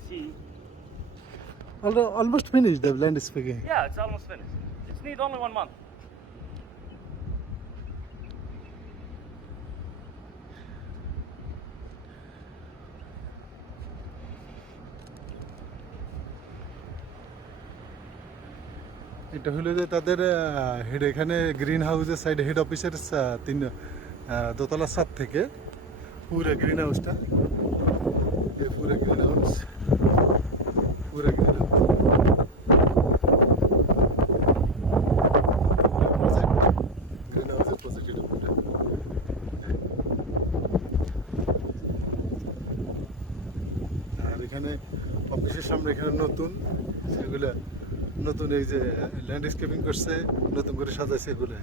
see. Almost finished the landscaping. Yeah, it's almost finished. It's need only 1 month. এটা হলো যে তাদের head এখানে গ্রিন হাউসের সাইডে হেড অফিসের দোতলা ছাদ থেকে পুরো গ্রিন হাউসটা পুরো গ্রিন হাউস পুরো গ্রিন হাউস গ্রিন হাউসের প্রজেক্ট এটা পুরো আর এখানে অফিসের সামনে এখানে নতুন সেগুলা নতুন এই যে ল্যান্ডস্কেপিং করছে নতুন করে সাজাইছে এগুলো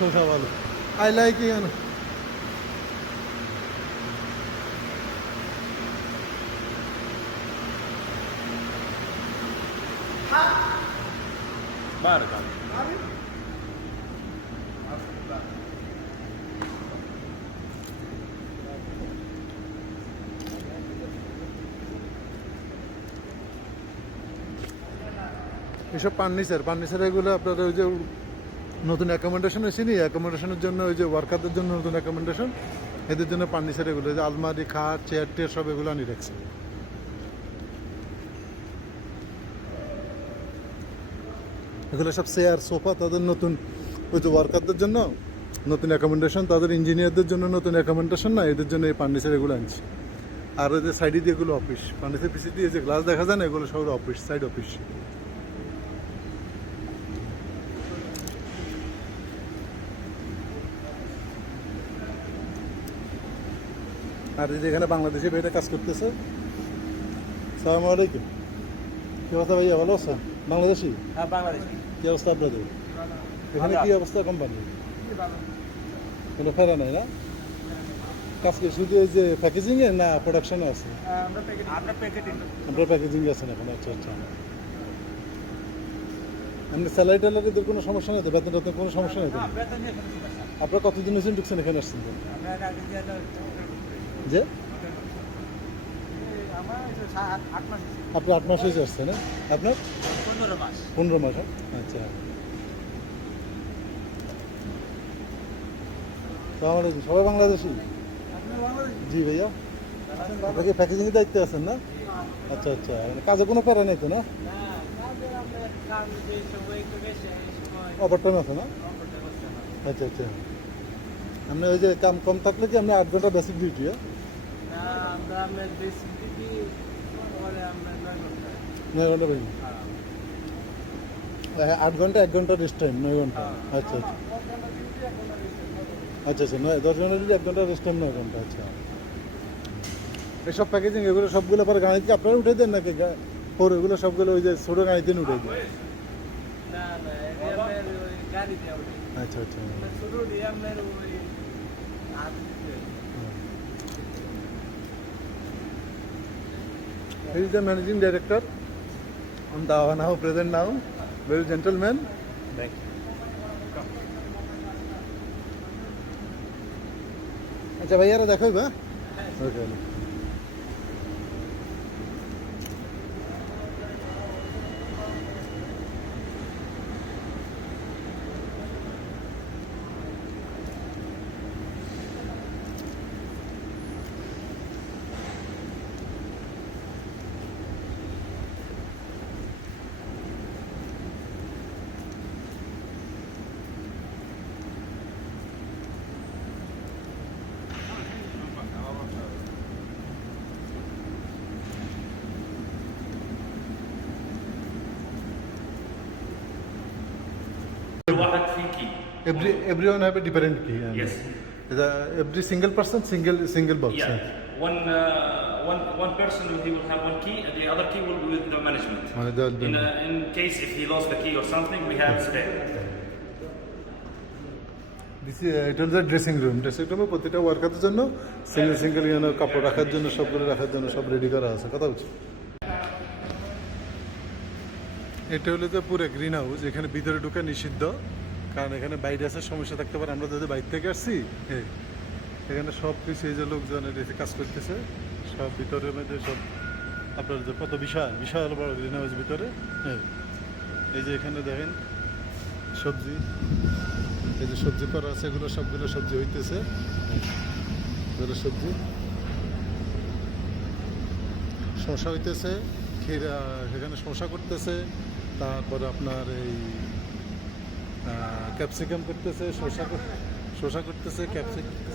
শোষা ভালো আই লাইক ইউ এসব ফার্নিচার এগুলো আপনার ওই যে নতুন অ্যাকোমোডেশন হয়েছে নি অ্যাকোমোডেশনের জন্য ওই যে ওয়ার্কারদের জন্য নতুন অ্যাকোমোডেশন এদের জন্য ফার্নিচার এগুলো যে আলমারি খাট চেয়ার টেয়ার সব এগুলো আনি রাখছে এগুলো সব চেয়ার সোফা তাদের নতুন ওই যে ওয়ার্কারদের জন্য নতুন অ্যাকোমোডেশন তাদের ইঞ্জিনিয়ারদের জন্য নতুন অ্যাকোমোডেশন না এদের জন্য এই ফার্নিচার এগুলো আনছে আর ওই যে সাইডে দিয়ে এগুলো অফিস ফার্নিচার পিছিয়ে দিয়ে যে গ্লাস দেখা যায় না এগুলো সব অফিস সাইড অফিস আর এই যে এখানে বাংলাদেশি ভাইরা কাজ করতেছে সালাম আলাইকুম কি অবস্থা ভাইয়া ভালো আছেন বাংলাদেশি হ্যাঁ, বাংলাদেশি। কি অবস্থা আপনাদের এখানে কি অবস্থা কোম্পানি কোনো ফেরা নাই না কাজ কি শুধু এই যে প্যাকেজিং এ না প্রোডাকশনে আছে আপনার প্যাকেজিং আছেন এখন আচ্ছা আচ্ছা আপনি স্যালারি ট্যালারিদের কোনো সমস্যা নেই তো বেতন টেতন কোনো সমস্যা নেই তো আপনার কতদিন হয়েছেন ঢুকছেন এখানে আসছেন তো যে আপনি 8 মাস হয়েছে আসছে না আপনার 15 মাস আচ্ছা সালামালাইকুম সবাই বাংলাদেশি জি ভাইয়া আপনাকে প্যাকেজিং এর দায়িত্বে আছেন না আচ্ছা আচ্ছা কাজে কোনো প্যারা নেই তো না ওভারটাইম আছে না আচ্ছা আচ্ছা আপনি ওই যে কাম কম থাকলে কি আপনি 8 ঘন্টা বেসিক ডিউটি হ্যাঁ 9 ঘন্টা ভাই 8 ঘন্টা 1 ঘন্টা রেস্ট টাইম 9 ঘন্টা আচ্ছা আচ্ছা আচ্ছা আচ্ছা 10 ঘন্টা যদি 1 ঘন্টা রেস্ট টাইম 9 ঘন্টা আচ্ছা এইসব প্যাকেজিং এগুলো সবগুলো পরে গাড়িতে আপনারা উঠে দেন নাকি পরে এগুলো সবগুলো ওই যে ছোটো গাড়িতে উঠে দেন আচ্ছা আচ্ছা He is the managing director on the now present now. Very gentleman. Thank you. अच्छा भैया देखो बा okay واحد في key. Everyone have a different key. Yes. Every single person single box Yeah. One person he will have one key, and the other key will be with the management. মানে In case if he lost the key or something, we have spare. এটা হচ্ছে dressing রুমে প্রতিটা ওয়ার্কারের জন্য single কাপড় রাখার জন্য সবগুলো রাখার জন্য সব রেডি করা আছে কথা বলছি। এটা হলো যে পুরো গ্রিন হাউস, এখানে ভিতরে ঢুকা নিষিদ্ধ, কারণ এখানে বাইরে আসার সমস্যা থাকতে পারে। আমরা যদি বাইরে থেকে আসছি এখানে সব কিছু এই যে লোকজনের এসে কাজ করতেছে সব ভিতরের মধ্যে সব আপনার যে কত বিশাল বড় গ্রিন হাউস ভিতরে। এই যে এখানে দেখেন সবজি, এই যে সবজি করা আছে এগুলো সবগুলো সবজি হইতেছে, এগুলো সবজি শসা হইতেছে, ক্ষীরা সেখানে শসা করতেছে, তারপরে আপনার এই ক্যাপসিকাম করতেছে, শসা করতেছে, ক্যাপসিকাম